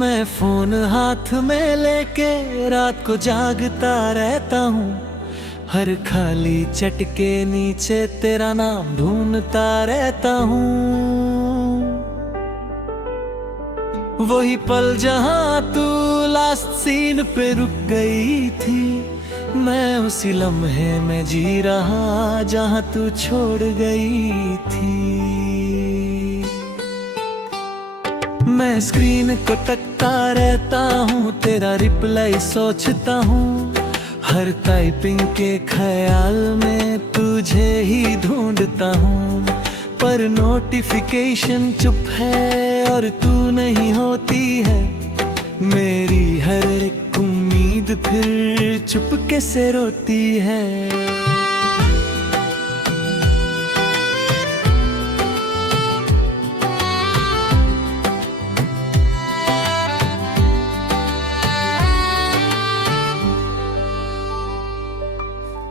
मैं फोन हाथ में लेके रात को जागता रहता हूँ। हर खाली चट के नीचे तेरा नाम ढूंढता रहता हूँ। वही पल जहाँ तू लास्ट सीन पे रुक गई थी, मैं उसी लम्हे में जी रहा जहाँ तू छोड़ गई थी। मैं स्क्रीन को तकता रहता हूँ, तेरा रिप्लाई सोचता हूँ। हर टाइपिंग के ख्याल में तुझे ही ढूंढता हूँ। पर नोटिफिकेशन चुप है और तू नहीं होती है। मेरी हर एक उम्मीद फिर चुपके से रोती है।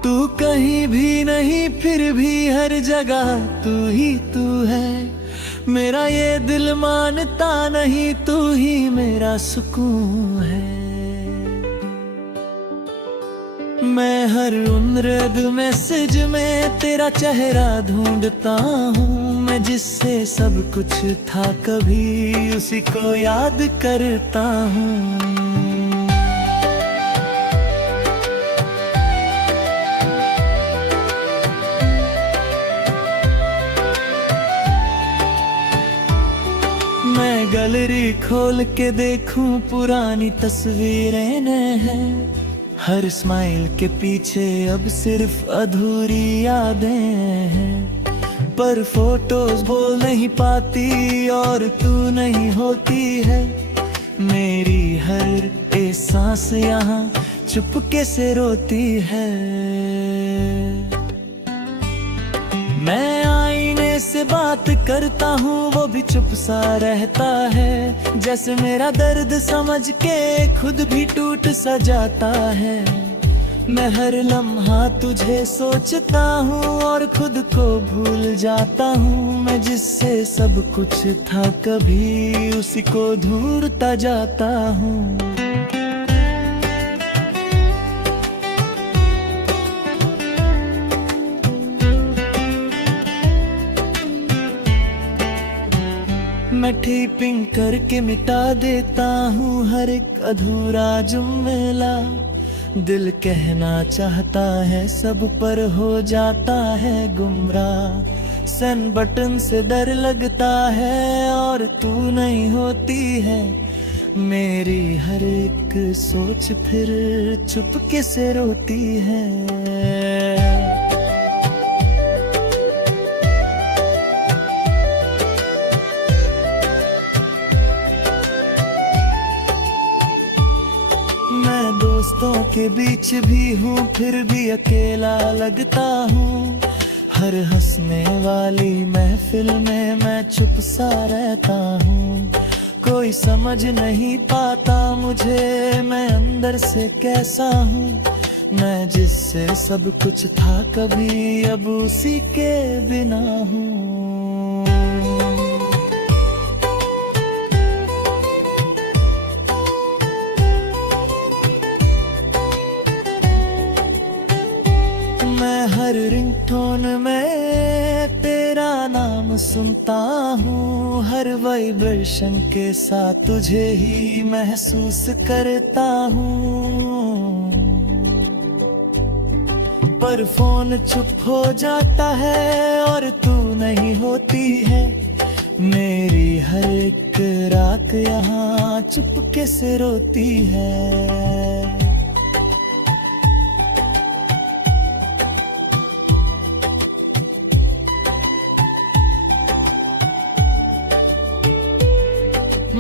तू कहीं भी नहीं फिर भी हर जगह तू ही तू है। मेरा ये दिल मानता नहीं, तू ही मेरा सुकून है। मैं हर उम्र मैसेज में तेरा चेहरा ढूंढता हूँ। मैं जिससे सब कुछ था कभी उसी को याद करता हूँ। मैं गैलरी खोल के देखूं पुरानी तस्वीरें हैं। हर स्माइल के पीछे अब सिर्फ अधूरी यादें हैं। पर फोटोज बोल नहीं पाती और तू नहीं होती है। मेरी हर एक सांस यहाँ चुपके से रोती है। मैं आईने से बात करता हूँ, वो भी चुप सा रहता है। जैसे मेरा दर्द समझ के खुद भी टूट सा जाता है। मैं हर लम्हा तुझे सोचता हूँ और खुद को भूल जाता हूँ। मैं जिससे सब कुछ था कभी उसी को ढूंढता जाता हूँ। मैं टाइपिंग करके मिटा देता हूँ हर एक अधूरा जुमला। दिल कहना चाहता है सब पर हो जाता है गुमराह। सेंड बटन से डर लगता है और तू नहीं होती है। मेरी हर एक सोच फिर चुपके से रोती है। दोस्तों के बीच भी हूँ फिर भी अकेला लगता हूँ। हर हंसने वाली महफिल में मैं चुप सा रहता हूँ। कोई समझ नहीं पाता मुझे मैं अंदर से कैसा हूँ। मैं जिससे सब कुछ था कभी अब उसी के बिना हूँ। हर रिंगटोन में तेरा नाम सुनता हूँ। हर वाइब्रेशन के साथ तुझे ही महसूस करता हूँ। पर फोन चुप हो जाता है और तू नहीं होती है। मेरी हर एक रात यहाँ चुपके से रोती है।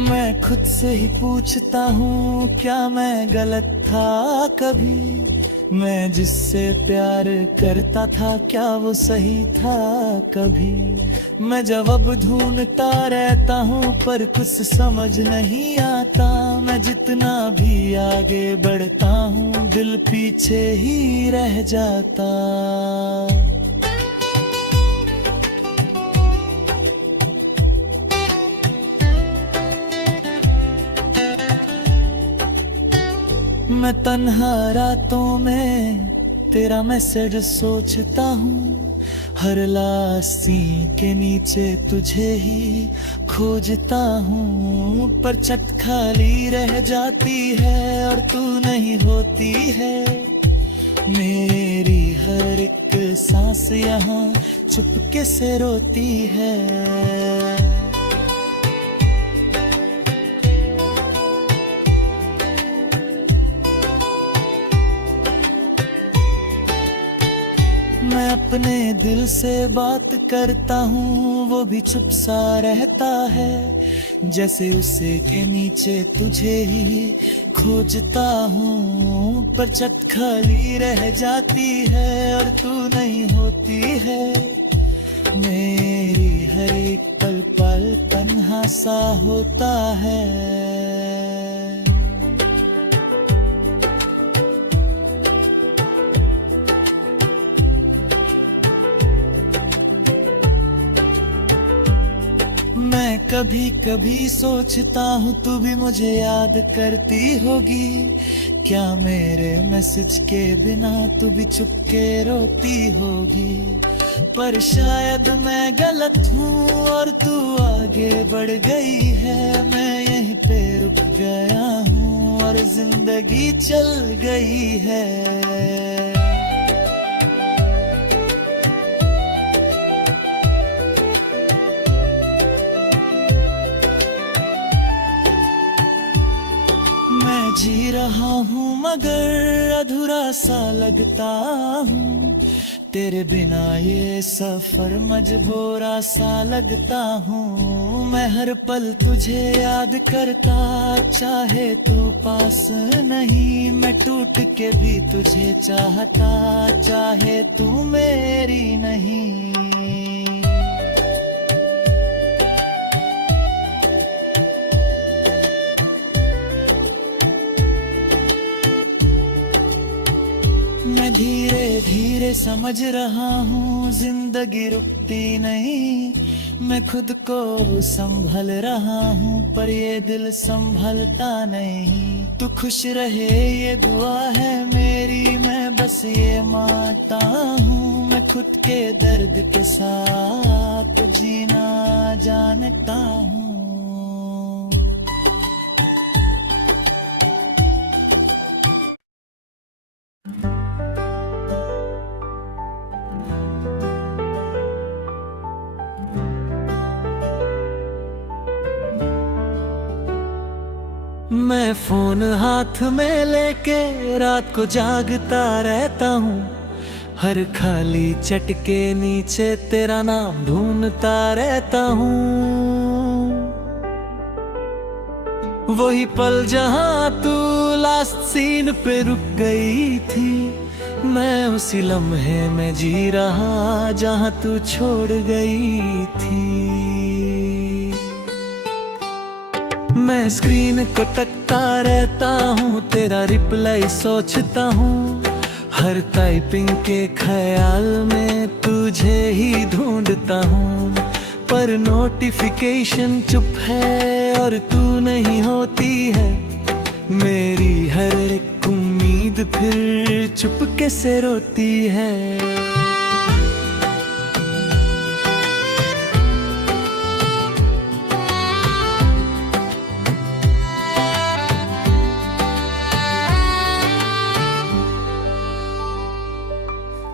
मैं खुद से ही पूछता हूँ क्या मैं गलत था कभी। मैं जिससे प्यार करता था क्या वो सही था कभी। मैं जवाब ढूंढता रहता हूँ पर कुछ समझ नहीं आता। मैं जितना भी आगे बढ़ता हूँ दिल पीछे ही रह जाता। मैं तन्हा रातों में तेरा मैसेज सोचता हूँ, हर लासी के नीचे तुझे ही खोजता हूँ। पर छत खाली रह जाती है और तू नहीं होती है। मेरी हर एक सांस यहाँ चुपके से रोती है। मैं अपने दिल से बात करता हूँ, वो भी चुप सा रहता है, जैसे उसे के नीचे तुझे ही खोजता हूँ। पर छत खाली रह जाती है और तू नहीं होती है। मेरी हर एक पल पल तन्हा सा होता है। मैं कभी कभी सोचता हूँ तू भी मुझे याद करती होगी। क्या मेरे मैसेज के बिना तू भी चुपके रोती होगी। पर शायद मैं गलत हूँ और तू आगे बढ़ गई है। मैं यहीं पे रुक गया हूँ और जिंदगी चल गई है। मैं जी रहा हूँ मगर अधूरा सा लगता हूँ। तेरे बिना ये सफर मजबूरा सा लगता हूँ। मैं हर पल तुझे याद करता, चाहे तू पास नहीं। मैं टूट के भी तुझे चाहता, चाहे तू मेरी नहीं। मैं धीरे धीरे समझ रहा हूँ जिंदगी रुकती नहीं। मैं खुद को संभल रहा हूँ पर ये दिल संभलता नहीं। तू खुश रहे ये दुआ है मेरी, मैं बस ये मानता हूँ। मैं खुद के दर्द के साथ जीना जानता हूँ। मैं फोन हाथ में लेके रात को जागता रहता हूँ। हर खाली चट के नीचे तेरा नाम ढूंढता रहता हूँ। वही पल जहाँ तू लास्ट सीन पे रुक गई थी, मैं उसी लम्हे में जी रहा जहाँ तू छोड़ गई थी। मैं स्क्रीन को तकता रहता हूँ, तेरा रिप्लाई सोचता हूँ। हर टाइपिंग के ख्याल में तुझे ही ढूंढता हूँ। पर नोटिफिकेशन चुप है और तू नहीं होती है। मेरी हर एक उम्मीद फिर चुपके से रोती है।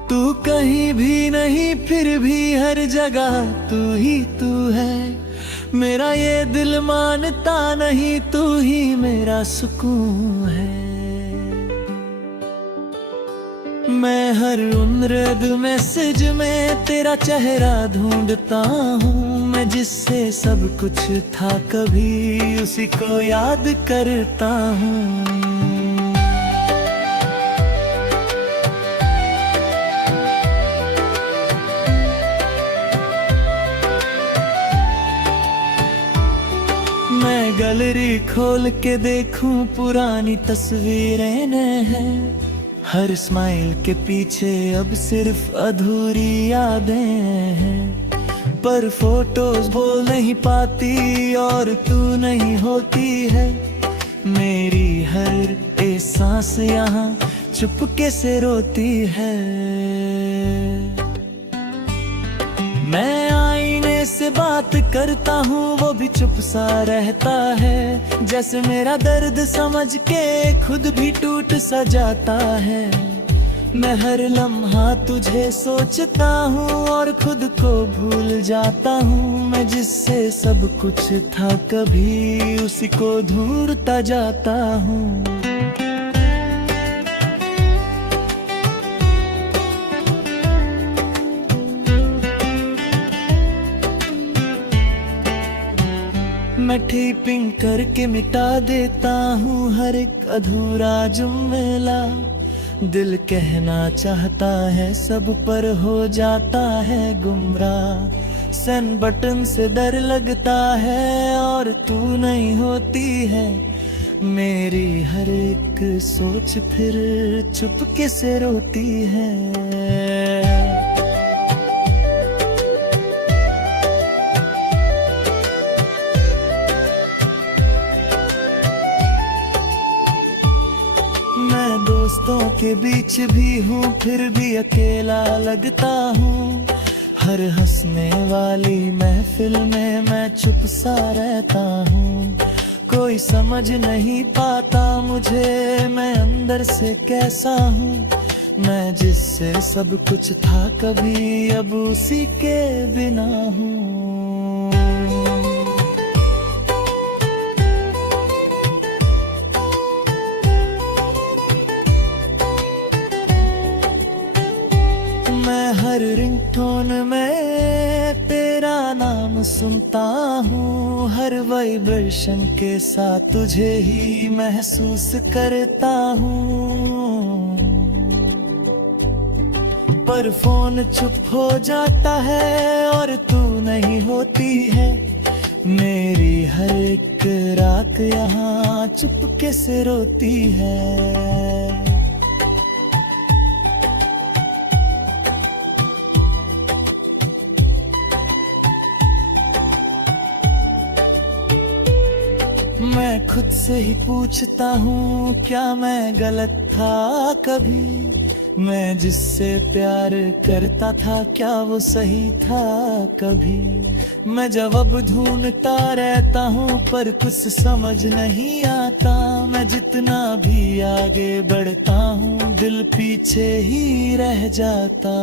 तू कहीं भी नहीं फिर भी हर जगह तू ही तू है। मेरा ये दिल मानता नहीं, तू ही मेरा सुकून है। मैं हर उम्र मैसेज में तेरा चेहरा ढूंढता हूँ। मैं जिससे सब कुछ था कभी उसी को याद करता हूँ। मैं गैलरी खोल के देखूं पुरानी तस्वीरें हैं। हर स्माइल के पीछे अब सिर्फ अधूरी यादें हैं। पर फोटोज बोल नहीं पाती और तू नहीं होती है। मेरी हर सांस यहाँ चुपके से रोती है। मैं आईने से बात करता हूँ, वो भी चुप सा रहता है। जैसे मेरा दर्द समझ के खुद भी टूट सा जाता है। मैं हर लम्हा तुझे सोचता हूँ और खुद को भूल जाता हूँ। मैं जिससे सब कुछ था कभी उसी को ढूंढता जाता हूँ। मैं टिपिंग करके मिटा देता हूँ हर एक अधूरा जुम्मला। दिल कहना चाहता है सब पर हो जाता है गुमराह। सेंड बटन से डर लगता है और तू नहीं होती है। मेरी हर एक सोच फिर चुपके से रोती है। दोस्तों के बीच भी हूँ फिर भी अकेला लगता हूँ। हर हंसने वाली महफिल में मैं चुप सा रहता हूँ। कोई समझ नहीं पाता मुझे मैं अंदर से कैसा हूँ। मैं जिससे सब कुछ था कभी अब उसी के बिना हूँ। हर रिंगटोन में तेरा नाम सुनता हूँ। हर वाइब्रेशन के साथ तुझे ही महसूस करता हूँ। पर फोन चुप हो जाता है और तू नहीं होती है। मेरी हर एक रात यहाँ चुपके से रोती है। मैं खुद से ही पूछता हूँ क्या मैं गलत था कभी। मैं जिससे प्यार करता था क्या वो सही था कभी। मैं जवाब ढूंढता रहता हूँ पर कुछ समझ नहीं आता। मैं जितना भी आगे बढ़ता हूँ दिल पीछे ही रह जाता।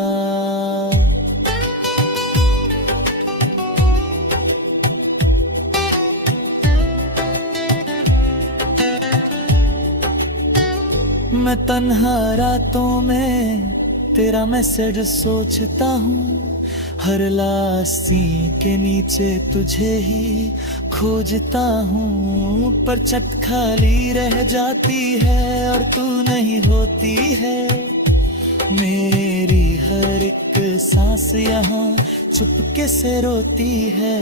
मैं तन्हा रातों में तेरा मैसेज सोचता हूँ। हर लाशी के नीचे तुझे ही खोजता हूँ। पर छत खाली रह जाती है और तू नहीं होती है। मेरी हर एक सांस यहाँ चुपके से रोती है।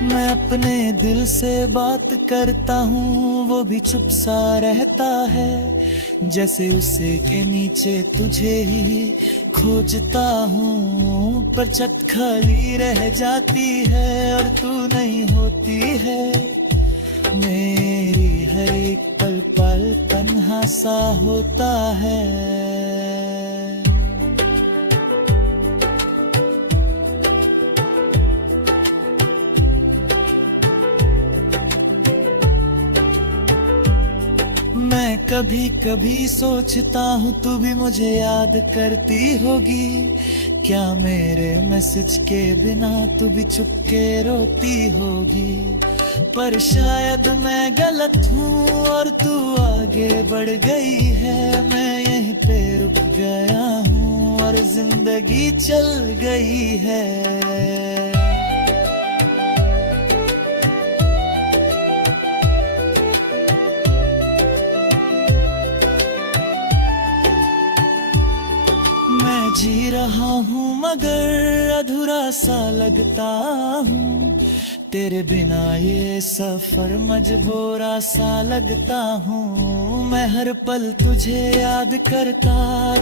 मैं अपने दिल से बात करता हूँ वो भी चुप सा रहता है। जैसे उसे के नीचे तुझे ही खोजता हूँ। पर छत खाली रह जाती है और तू नहीं होती है। मेरी हर एक पल पल तन्हा सा होता है। मैं कभी कभी सोचता हूँ तू भी मुझे याद करती होगी। क्या मेरे मैसेज के बिना तू भी चुपके रोती होगी। पर शायद मैं गलत हूँ और तू आगे बढ़ गई है। मैं यहीं पे रुक गया हूँ और जिंदगी चल गई है। जी रहा हूँ मगर अधूरा सा लगता हूँ। तेरे बिना ये सफर मजबूरा सा लगता हूँ। मैं हर पल तुझे याद करता,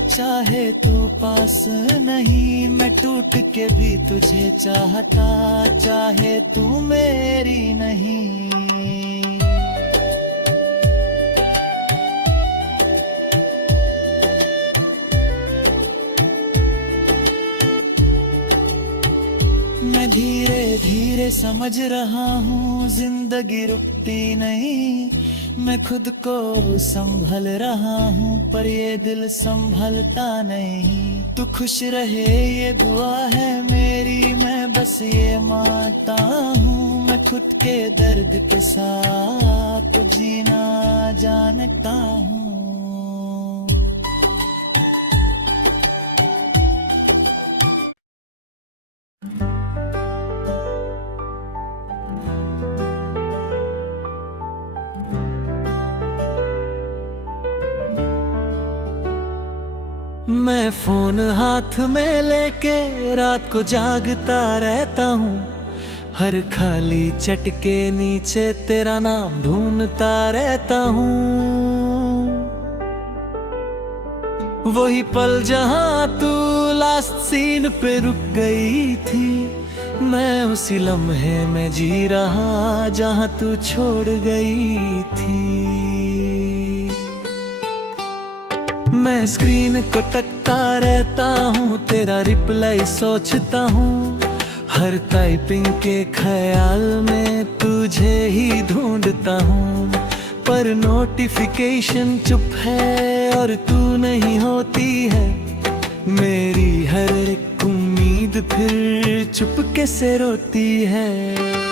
चाहे तू पास नहीं। मैं टूट के भी तुझे चाहता, चाहे तू मेरी नहीं। मैं धीरे धीरे समझ रहा हूँ जिंदगी रुकती नहीं। मैं खुद को संभल रहा हूँ पर ये दिल संभलता नहीं। तू खुश रहे ये दुआ है मेरी, मैं बस ये मानता हूँ। मैं खुद के दर्द के साथ जीना जानता हूँ। मैं फोन हाथ में लेके रात को जागता रहता हूँ। हर खाली चट के नीचे तेरा नाम ढूंढता रहता हूँ। वही पल जहाँ तू लास्ट सीन पे रुक गई थी, मैं उसी लम्हे में जी रहा जहाँ तू छोड़ गई थी। मैं स्क्रीन को तकता रहता हूँ, तेरा रिप्लाई सोचता हूँ। हर टाइपिंग के ख्याल में तुझे ही ढूंढता हूँ। पर नोटिफिकेशन चुप है और तू नहीं होती है। मेरी हर एक उम्मीद फिर चुपके से रोती है।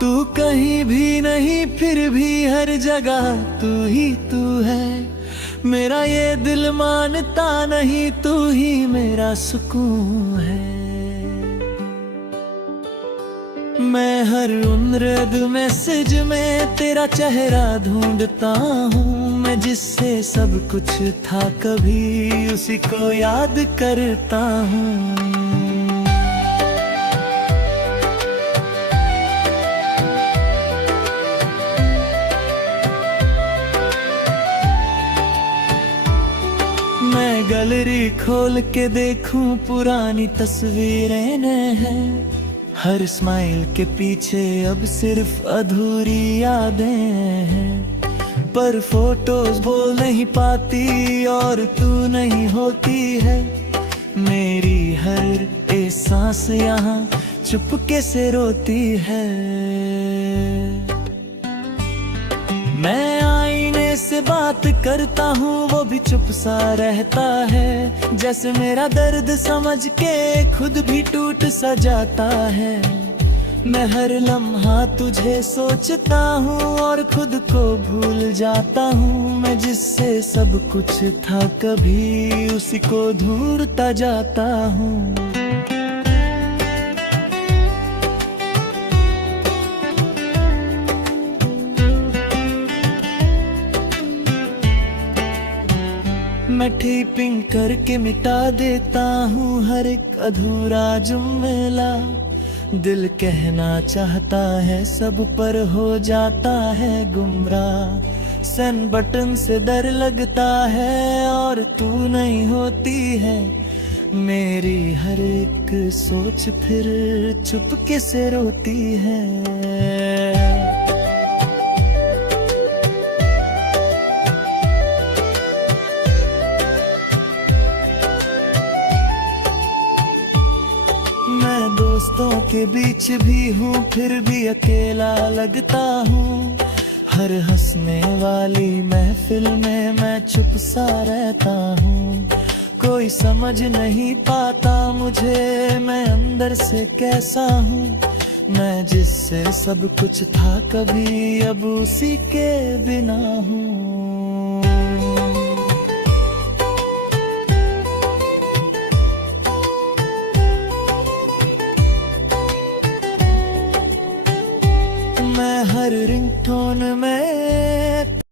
तू कहीं भी नहीं फिर भी हर जगह तू ही तू है। मेरा ये दिल मानता नहीं, तू ही मेरा सुकून है। मैं हर उम्र मैसेज में तेरा चेहरा ढूंढता हूँ। मैं जिससे सब कुछ था कभी उसी को याद करता हूँ। मैं गैलरी खोल के देखूं पुरानी तस्वीरें हैं। हर स्माइल के पीछे अब सिर्फ अधूरी यादें हैं। पर फोटोज बोल नहीं पाती और तू नहीं होती है। मेरी हर एक सांस यहाँ चुपके से रोती है। मैं आईने से बात करता हूँ, वो भी चुप सा रहता है। जैसे मेरा दर्द समझ के खुद भी टूट सा जाता है। मैं हर लम्हा तुझे सोचता हूँ और खुद को भूल जाता हूँ। मैं जिससे सब कुछ था कभी उसी को ढूंढता जाता हूँ। मैं टाइपिंग करके मिटा देता हूँ हर एक अधूरा जुमला। दिल कहना चाहता है सब पर हो जाता है गुमराह। सेंड बटन से डर लगता है और तू नहीं होती है। मेरी हर एक सोच फिर चुपके से रोती है। दोस्तों के बीच भी हूँ फिर भी अकेला लगता हूँ। हर हंसने वाली महफिल में मैं चुप सा रहता हूँ। कोई समझ नहीं पाता मुझे मैं अंदर से कैसा हूँ। मैं जिससे सब कुछ था कभी अब उसी के बिना हूँ। मैं हर रिंगटोन में